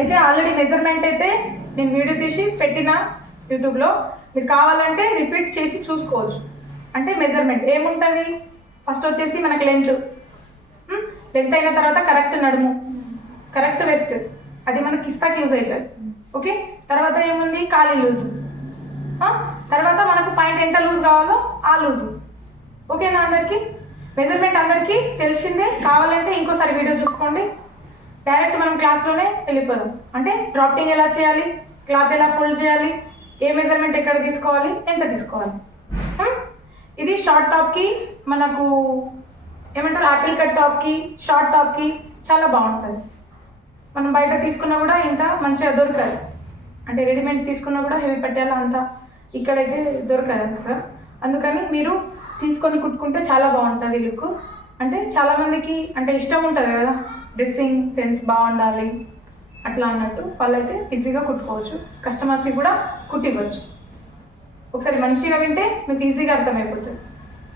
అయితే already measurement అయితే నేను వీడియో తీసి పెట్టిన యూట్యూబ్లో, మీరు కావాలంటే రిపీట్ చేసి చూసుకోవచ్చు. అంటే మెజర్మెంట్ ఏముంటుంది, ఫస్ట్ వచ్చేసి మనకు లెంత్ అయిన తర్వాత కరెక్ట్ నడుము, కరెక్ట్ వెస్ట్, అది మనకి కిస్తాకి యూజ్ అవుతుంది. ఓకే, తర్వాత ఏముంది ఖాళీ లూజు, తర్వాత మనకు పాయింట్ ఎంత లూజ్ కావాలో ఆ లూజు. ఓకేనా అందరికీ? మెజర్మెంట్ అందరికీ తెలిసిందే. కావాలంటే ఇంకోసారి వీడియో చూసుకోండి. డైరెక్ట్ మనం క్లాస్లోనే వెళ్ళిపోదాం. అంటే డ్రాప్టింగ్ ఎలా చేయాలి, క్లాత్ ఎలా ఫోల్డ్ చేయాలి, ఏ మెజర్మెంట్ ఎక్కడ తీసుకోవాలి, ఎంత తీసుకోవాలి. ఇది షార్ట్ టాప్కి, మనకు ఏమంటారు యాపిల్ కట్ టాప్కి, షార్ట్ టాప్కి చాలా బాగుంటుంది. మనం బయట తీసుకున్నా కూడా ఇంత మంచిగా దొరకదు. అంటే రెడీమేడ్ తీసుకున్నా కూడా హెవీ పట్టాల అంత ఇక్కడైతే దొరకదు అంతగా. అందుకని మీరు తీసుకొని కుట్టుకుంటే చాలా బాగుంటుంది లుక్. అంటే చాలామందికి అంటే ఇష్టం ఉంటుంది కదా, డ్రెస్సింగ్ సెన్స్ బాగుండాలి అట్లా అన్నట్టు, వాళ్ళైతే ఈజీగా కుట్టుకోవచ్చు. కస్టమర్స్కి కూడా కుట్టివ్వచ్చు. ఒకసారి మంచిగా వింటే మీకు ఈజీగా అర్థమైపోతుంది.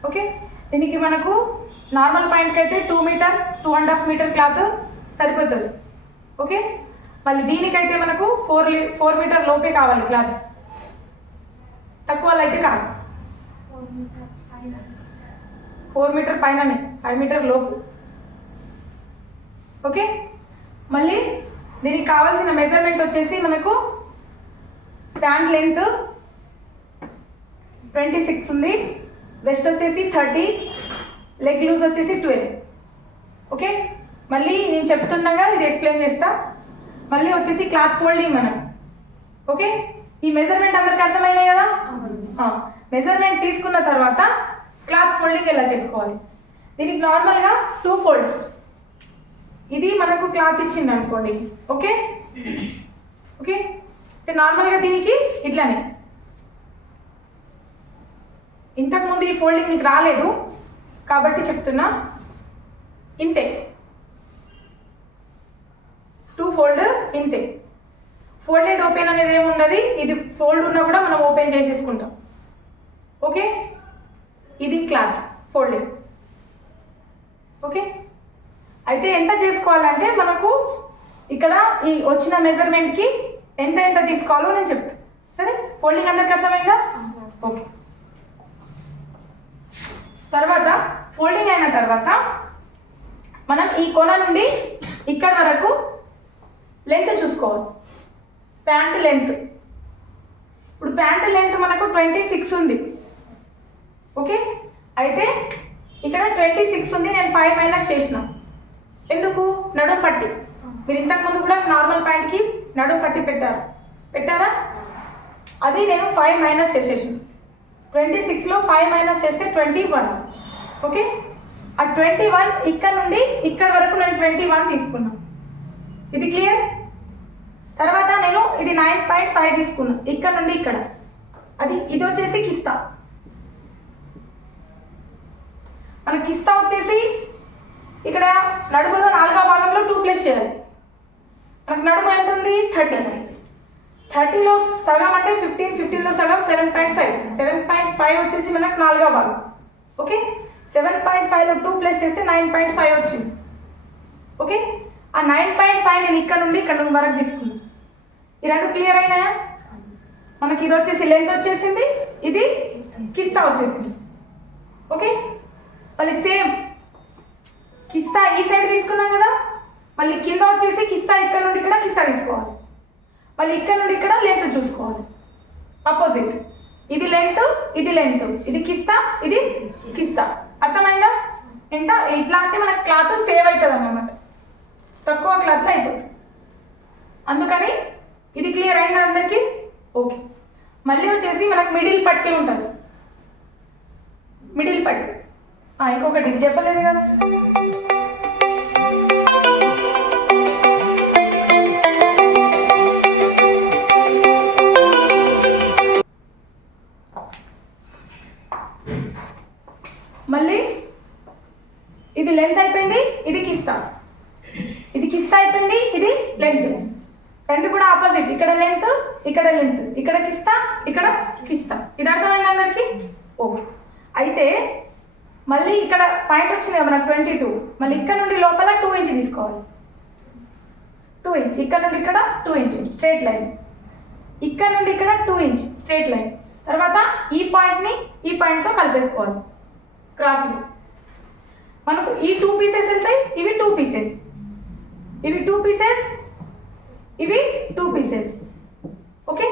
ఓకే, దీనికి మనకు నార్మల్ పాయింట్కి అయితే 2 మీటర్ 2.5 మీటర్ క్లాత్ సరిపోతుంది. ఓకే, మళ్ళీ దీనికైతే మనకు 4 మీటర్ లోపే కావాలి క్లాత్, తక్కువలో అయితే కాదు. 4 మీటర్ పైననే, 5 మీటర్ లోపు. ఓకే, మళ్ళీ దీనికి కావాల్సిన మెజర్మెంట్ వచ్చేసి మనకు ప్యాంట్ లెంత్ 26 ఉంది, వెస్ట్ వచ్చేసి 30, లెగ్ లూజ్ వచ్చేసి 12. ఓకే, మళ్ళీ నేను చెప్తున్నాగా ఇది ఎక్స్ప్లెయిన్ చేస్తా. మళ్ళీ వచ్చేసి క్లాత్ ఫోల్డింగ్ మనం. ఓకే, ఈ మెజర్మెంట్ అందరికి అర్థమైనాయి కదా. మెజర్మెంట్ తీసుకున్న తర్వాత క్లాత్ ఫోల్డింగ్ ఎలా చేసుకోవాలి. దీనికి నార్మల్గా 2 ఫోల్డ్. ఇది మనకు క్లాత్ ఇచ్చింది అనుకోండి. ఓకే ఓకే, నార్మల్గా దీనికి ఇట్లానే. ఇంతకుముందు ఈ ఫోల్డింగ్ మీకు రాలేదు కాబట్టి చెప్తున్నా. ఇంతే 2 ఫోల్డ్, ఇంతే. ఫోల్డెడ్ ఓపెన్ అనేది ఏముండదు. ఇది ఫోల్డ్ ఉన్నా కూడా మనం ఓపెన్ చేసేసుకుంటాం. ఓకే, ఇది క్లాత్ ఫోల్డింగ్. ఓకే, అయితే ఎంత చేసుకోవాలంటే మనకు ఇక్కడ ఈ వచ్చిన మెజర్మెంట్కి ఎంత ఎంత తీసుకోవాలో నేను చెప్తాను. సరే, ఫోల్డింగ్ అందరికి అర్థమైందా? ఓకే, తర్వాత ఫోల్డింగ్ అయిన తర్వాత మనం ఈ కొన నుండి ఇక్కడ వరకు లెంత్ చూసుకోవాలి. ప్యాంటు లెంత్, ఇప్పుడు ప్యాంటు లెంత్ మనకు 26 ఉంది. ఓకే, అయితే ఇక్కడ 26 ఉంది, నేను 5 మైనస్ చేసిన. ఎందుకు? నడుము పట్టి. మీరు ఇంతకుముందు కూడా నార్మల్ ప్యాంట్కి నడుము పట్టి పెట్టారా? అది నేను 5 మైనస్ చేసేసిన. 26లో 5 మైనస్ చేస్తే 21. ఓకే, ఆ 21 ఇక్కడ నుండి ఇక్కడ వరకు నేను 21 తీసుకున్నాను. ఇది క్లియర్? తర్వాత నేను ఇది 9.5 తీసుకున్నాను ఇక్కడ నుండి ఇక్కడ. ఇది వచ్చేసి కిస్తా. మన కిస్తా వచ్చేసి ఇక్కడ నడుములో 4వ భాగంలో 2 ప్లస్ చేయాలి. మనకు నడుము ఎంత ఉంది? 30. 30లో సగం అంటే 15, 15లో సగం 7.5. 7.5 వచ్చేసి మనకు 4వ భాగం. ఓకే, 7.5లో 2 ప్లస్ చేస్తే 9.5 వచ్చింది. ఓకే, ఆ 9.5 నేను ఇక్కడ నుండి వరకు తీసుకున్నాను. ఈ రెండు క్లియర్ అయినాయా? మనకి ఇది వచ్చేసి లెంత్ వచ్చేసింది, ఇది కిస్తా వచ్చేసింది. ఓకే, మళ్ళీ సేమ్ కిస్తా ఈ సైడ్ తీసుకున్నాం కదా, మళ్ళీ కింద వచ్చేసి కిస్తా ఇక్కడ నుండి ఇక్కడ కిస్తా తీసుకోవాలి. మళ్ళీ ఇక్కడ నుండి ఇక్కడ లెంత్ చూసుకోవాలి. ఆపోజిట్, ఇది లెంత్, ఇది లెంత్, ఇది కిస్తా, ఇది కిస్తా. అర్థమైందా? ఇట్లా అంటే మనకి క్లాత్ సేవ్ అవుతుంది అన్నమాట, తక్కువ క్లాత్లో అయిపోతుంది. అందుకని ఇది క్లియర్ అయిందా అందరికీ? ఓకే, మళ్ళీ వచ్చేసి మనకు మిడిల్ పట్టి ఉంటుంది. మిడిల్ పట్టి ఇంకొకటి ఇది చెప్పలేదు కదా, మళ్ళీ ఇది లెంత్ అయిపోయింది, ఇది కిస్తా. ఇది కిస్తా అయిపోయింది, ఇది లెంత్. రెండు కూడా ఆపోజిట్, ఇక్కడ లెంత్, ఇక్కడ లెంత్, ఇక్కడ కిస్తా, ఇక్కడ కిస్తా. ఇది అర్థమైంది అందరికి? ఓకే, అయితే మళ్ళీ ఇక్కడ పాయింట్ వచ్చింది మనకు 22. మళ్ళీ ఇక్కడ నుండి లోపల 2 ఇంచ్ తీసుకోవాలి. 2 ఇంచ్, ఇక్కడ నుండి ఇక్కడ 2 ఇంచ్ స్ట్రైట్ లైన్, ఇక్కడ నుండి ఇక్కడ 2 ఇంచ్ స్ట్రైట్ లైన్. తర్వాత ఈ పాయింట్ని ఈ పాయింట్తో కలిపేసుకోవాలి క్రాస్లు. మనకు ఈ 2 పీసెస్ వెళ్తాయి, ఇవి 2 పీసెస్, ఇవి 2 పీసెస్, ఇవి 2 పీసెస్. ఓకే,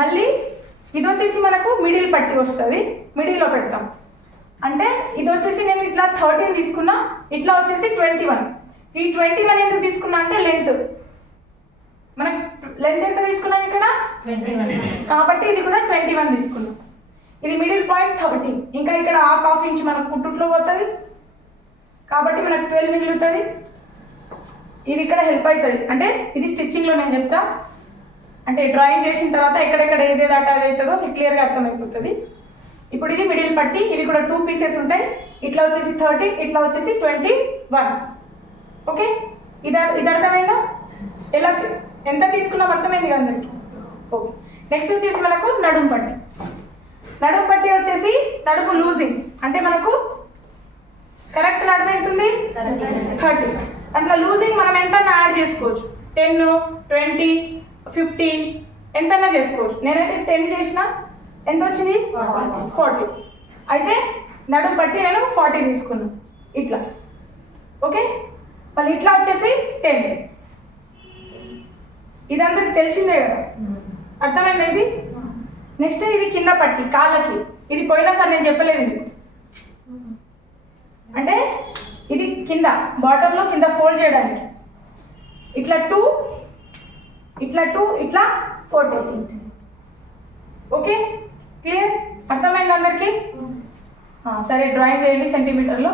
మళ్ళీ ఇది వచ్చేసి మనకు మిడిల్ పట్టి వస్తుంది, మిడిల్లో పెడతాం. అంటే ఇది వచ్చేసి నేను ఇట్లా 13 తీసుకున్నా, ఇట్లా వచ్చేసి 21. ఈ 21 ఎందుకు తీసుకున్నా అంటే లెంత్, మనకు లెంత్ ఎంత తీసుకున్నాం ఇక్కడ 21, కాబట్టి ఇది కూడా 21 తీసుకున్నాం. ఇది మిడిల్ పాయింట్ 13, ఇంకా ఇక్కడ హాఫ్ ఇంచ్ మనకు కుట్టుట్లో పోతుంది కాబట్టి మనకు 12 మిగులుతుంది. ఇది ఇక్కడ హెల్ప్ అవుతుంది, అంటే ఇది స్టిచ్చింగ్లో నేను చెప్తా, అంటే డ్రాయింగ్ చేసిన తర్వాత ఎక్కడెక్కడ ఏదేది అటాచ్ అవుతుందో మీకు క్లియర్గా అర్థమైపోతుంది. ఇప్పుడు ఇది మిడిల్ పట్టి, ఇవి కూడా 2 పీసెస్ ఉంటాయి, ఇట్లా వచ్చేసి 13, ఇట్లా వచ్చేసి 21. ఓకే, ఇది అర్థమైందా? ఎలా ఎంత తీసుకున్నాం అర్థమైంది కదా అందరికి? ఓకే, నెక్స్ట్ వచ్చేసి మనకు నడుము పట్టి. నడుము పట్టి వచ్చేసి నడుము లూజింగ్, అంటే మనకు కరెక్ట్ నడుము ఎంత ఉంది 30. అందులో లూజింగ్ మనం ఎంత యాడ్ చేసుకోవచ్చు, 10, 20, 15 ఎంతన్నా చేసుకోవచ్చు. నేనైతే 10 చేసిన, ఎంత వచ్చింది 40. అయితే నడుము పట్టి నేను 40 తీసుకున్నాను ఇట్లా. ఓకే, మళ్ళీ ఇట్లా వచ్చేసి 10. ఇది అందరికి తెలిసిందే కదా, అర్థమైంది ఇది? నెక్స్ట్ ఇది కింద పట్టి కాళ్ళకి, ఇది పోయినా సార్ నేను చెప్పలేదు మీకు. అంటే ఇది కింద బాటంలో కింద ఫోల్డ్ చేయడానికి ఇట్లా 2, ఇట్లా 2, ఇట్లా 14. Okay, clear? అర్థమైంది అందరికీ? సరే, డ్రాయింగ్ చేయండి సెంటీమీటర్లో.